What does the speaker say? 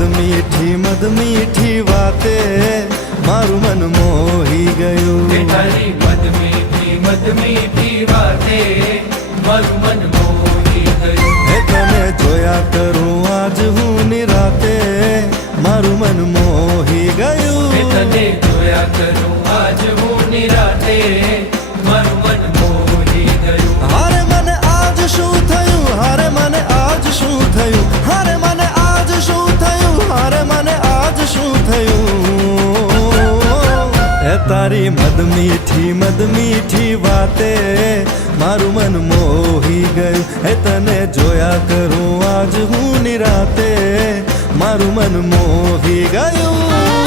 મદ મીઠી વાતે મારું મન મોહી ગયું તારી મદ મીઠી વાતે મારું મન મોહી ગયું હે તને જોયા કરું આજ હું નિરાતે મારું મન મોહી ગયું તને જોયા કરું આજ હું નિરાતે મારું મન મોહી ગયું હારે મને આજ શું થયું હારે મને આજ શું થયું હારે મને આજ શું થયું હારે મને આજ શું થયું એ તારી મદ મીઠી વાતે મારું મન મોહી ગયું એ તને જોયા કરું આજ હું નિરાતે મારું મન મોહી ગયું